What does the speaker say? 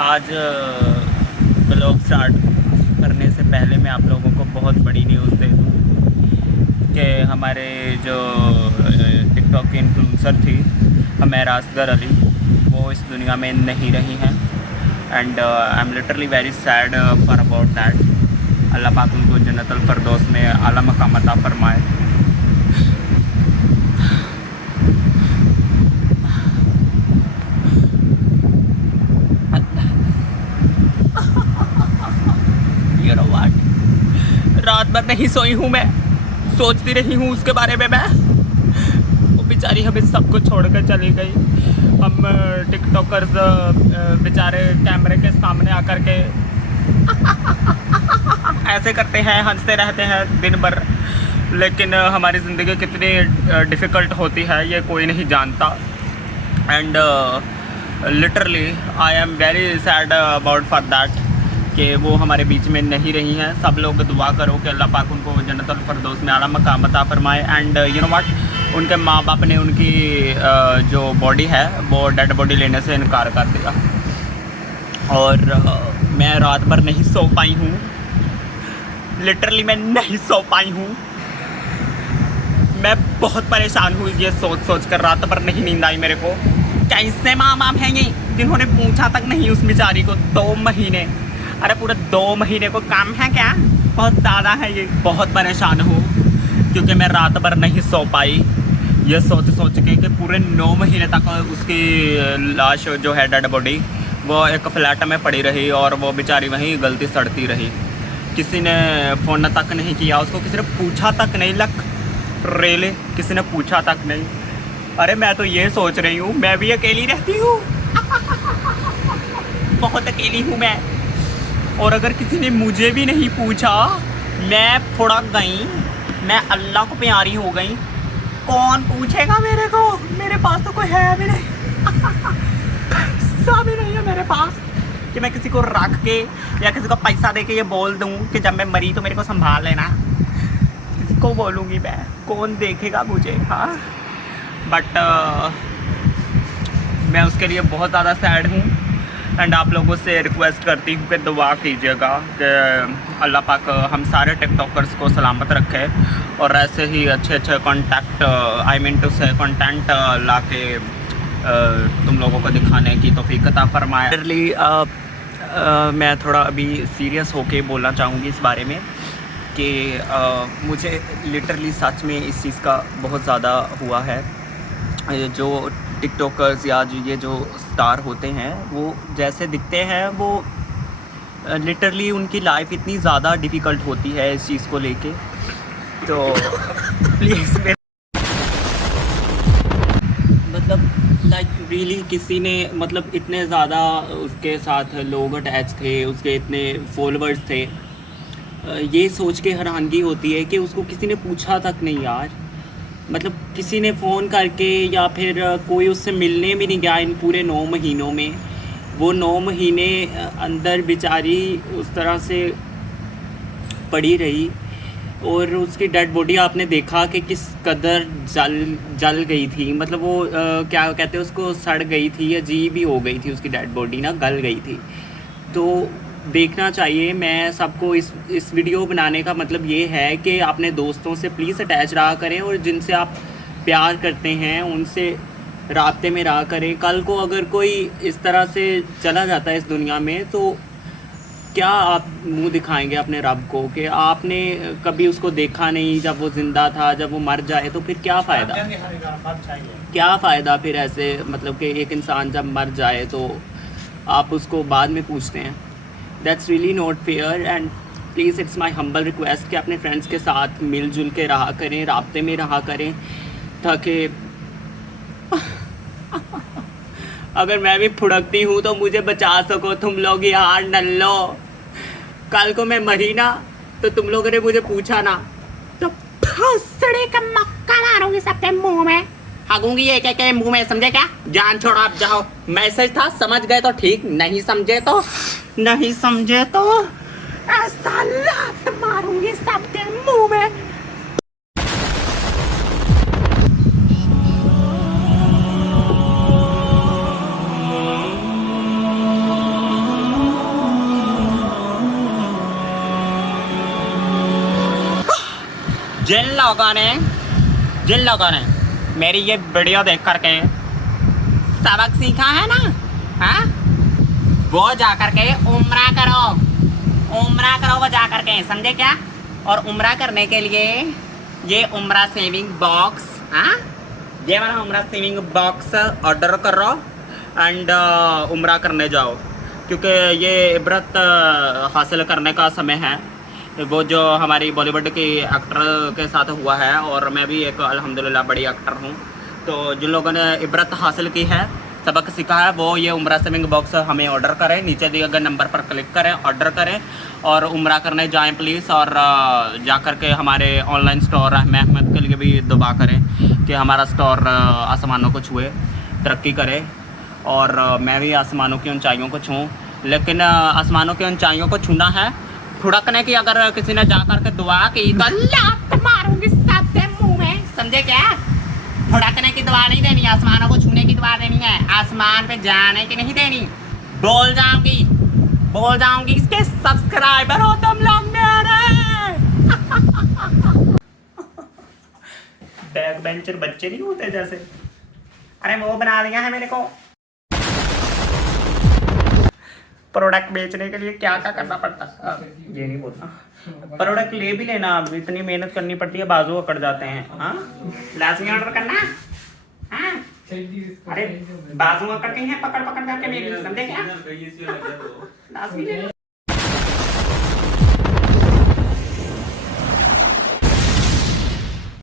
आज blog start करने से पहले मैं आप लोगों को बहुत बड़ी न्यूज़ दे दूँ कि हमारे जो टिकटॉक की इन्फ्लुएंसर थी हमेरा असगर अली, वो इस दुनिया में नहीं रही हैं। And I am literally very sad for about that. Allah पाक उनको जन्नतुल फिरदौस में आला मकाम अता फरमाए। रात भर नहीं सोई हूँ मैं, सोचती रही हूँ उसके बारे में। मैं वो बेचारी हमें सब कुछ छोड़ कर चली गई। हम टिकटॉकर्स बेचारे कैमरे के सामने आकर के ऐसे करते हैं, हंसते रहते हैं दिन भर, लेकिन हमारी ज़िंदगी कितनी डिफ़िकल्ट होती है ये कोई नहीं जानता। And literally I am very sad about for that कि वो हमारे बीच में नहीं रही हैं। सब लोग दुआ करो कि अल्लाह पाक उनको जन्नतुल फिरदौस में आला मकाम अता फरमाए। एंड यू नो व्हाट, उनके माँ बाप ने उनकी जो बॉडी है वो डेड बॉडी लेने से इनकार कर दिया। और मैं रात भर नहीं सो पाई हूँ, लिटरली मैं नहीं सो पाई हूँ। मैं बहुत परेशान हुई ये सोच सोच कर, रात भर नहीं नींद आई मेरे को। कैसे माँ बाप हैं ये जिन्होंने पूछा तक नहीं उस बेचारी को 2 महीने, अरे पूरे 2 महीने को काम है क्या? बहुत ज़्यादा है ये। बहुत परेशान हूँ क्योंकि मैं रात भर नहीं सो पाई ये सोच सोच के कि पूरे 9 महीने तक उसकी लाश जो है डेड बॉडी वो एक फ्लैट में पड़ी रही और वो बेचारी वहीं गलती सड़ती रही। किसी ने फ़ोन तक नहीं किया उसको, किसी ने पूछा तक नहीं। लक रेले किसी ने पूछा तक नहीं। अरे मैं तो ये सोच रही हूँ मैं भी अकेली रहती हूँ बहुत अकेली हूँ मैं। और अगर किसी ने मुझे भी नहीं पूछा, मैं थोड़ा गई, मैं अल्लाह को प्यारी हो गई, कौन पूछेगा मेरे को? मेरे पास तो कोई है भी नहीं पैसा भी नहीं है मेरे पास कि मैं किसी को रख के या किसी को पैसा दे के ये बोल दूँ कि जब मैं मरी तो मेरे को संभाल लेना। किसी को बोलूँगी मैं? कौन देखेगा मुझे? हाँ, बट मैं उसके लिए बहुत ज़्यादा सैड हूँ। एंड आप लोगों से रिक्वेस्ट करती हूँ कि दुआ कीजिएगा कि अल्लाह पाक हम सारे टिकटॉकर्स को सलामत रखे और ऐसे ही अच्छे अच्छे कॉन्टेंट आई मीन टू से कंटेंट ला के तुम लोगों को दिखाने की तौफीक अता फरमाए। मैं थोड़ा अभी सीरियस होके बोलना चाहूँगी इस बारे में कि मुझे लिटरली सच में इस चीज़ का बहुत ज़्यादा हुआ है। जो टिकटॉकर्स या ये जो स्टार होते हैं वो जैसे दिखते हैं वो लिटरली उनकी लाइफ इतनी ज़्यादा डिफ़िकल्ट होती है इस चीज़ को लेके। तो प्लीज़ मतलब लाइक रियली किसी ने मतलब इतने ज़्यादा उसके साथ लोग अटैच थे, उसके इतने फॉलोअर्स थे, ये सोच के हैरानगी होती है कि उसको किसी ने पूछा तक नहीं यार। मतलब किसी ने फ़ोन करके या फिर कोई उससे मिलने भी नहीं गया इन पूरे 9 महीनों में। वो 9 महीने अंदर बेचारी उस तरह से पड़ी रही और उसकी डेड बॉडी आपने देखा कि किस कदर जल गई थी। मतलब वो क्या कहते हैं उसको, सड़ गई थी, अजीब ही हो गई थी उसकी डेड बॉडी ना, गल गई थी। तो देखना चाहिए। मैं सबको इस वीडियो बनाने का मतलब ये है कि अपने दोस्तों से प्लीज़ अटैच रहा करें और जिनसे आप प्यार करते हैं उनसे राब्ते में रहा करें। कल को अगर कोई इस तरह से चला जाता है इस दुनिया में तो क्या आप मुंह दिखाएंगे अपने रब को कि आपने कभी उसको देखा नहीं जब वो ज़िंदा था? जब वो मर जाए तो फिर क्या फ़ायदा? क्या फ़ायदा फिर ऐसे, मतलब कि एक इंसान जब मर जाए तो आप उसको बाद में पूछते हैं। That's really not fair. And please it's my humble request कि अपने फ्रेंड्स के साथ मिलजुल के रहा करें, राब्ते में रहा करें, ताकि अगर मैं भी फुड़कती हूँ तो मुझे बचा सको तुम लोग यार नल्लो। कल को मैं मरी ना तो तुम लोगों ने मुझे पूछा ना तो फसड़े का मक्का मारूंगी सबके मुंह में, हागूंगी ये क्या मुंह में, समझे क्या? जान छोड़ो आप जाओ। मैसेज था, समझ गए तो ठीक, नहीं समझे तो ऐसा लात मारूंगी सबके मुंह में। जिन लोगों ने मेरी ये वीडियो देख करके सबक सीखा है ना, हाँ, वो जा करके उम्रा करो वो जा करके, समझे क्या? और उम्रा करने के लिए ये उम्रा सेविंग बॉक्स, हाँ, ये वाला उम्रा सेविंग बॉक्स ऑर्डर करो एंड उम्रा करने जाओ, क्योंकि ये इबरत हासिल करने का समय है। वो जो हमारी बॉलीवुड की एक्टर के साथ हुआ है, और मैं भी एक अल्हम्दुलिल्लाह बड़ी एक्टर हूँ, तो जिन लोगों ने इबरत हासिल की है, सबक सीखा है, वो ये उम्रा सेविंग बॉक्स हमें ऑर्डर करें, नीचे दिए गए नंबर पर क्लिक करें, ऑर्डर करें और उम्रा करने जाएं प्लीज़। और जा कर के हमारे ऑनलाइन स्टोर रहमान अहमद के लिए भी दुआ करें कि हमारा स्टोर आसमानों को छुए, तरक्की करे, और मैं भी आसमानों की ऊंचाइयों को छूँ। लेकिन आसमानों की ऊंचाइयों को छूना है, ठुड़कने की अगर किसी ने जा कर के दुआ की तो लात मारूंगी सबके मुंह में, समझे क्या? ठुड़कने की दुआ नहीं देनी, आसमानों को छूने की दुआ देनी है, आसमान पे जाने की नहीं देनी। बोल जाऊंगी इसके सब्सक्राइबर हो तुम लोग मेरे। बैक बेंचर बच्चे नहीं होते जैसे, अरे वो बना दिया है मेरे को। प्रोडक्ट बेचने के लिए क्या क्या करना पड़ता है, ये नहीं बोलना। प्रोडक्ट ले भी लेना, इतनी मेहनत करनी पड़ती है, बाजू अकड़ जाते हैं। हाँ, लाजमी ऑर्डर करना। हाँ, अरे बाजू अकड़ती हैं पकड़ करके मेरी, समझे क्या? लाजमी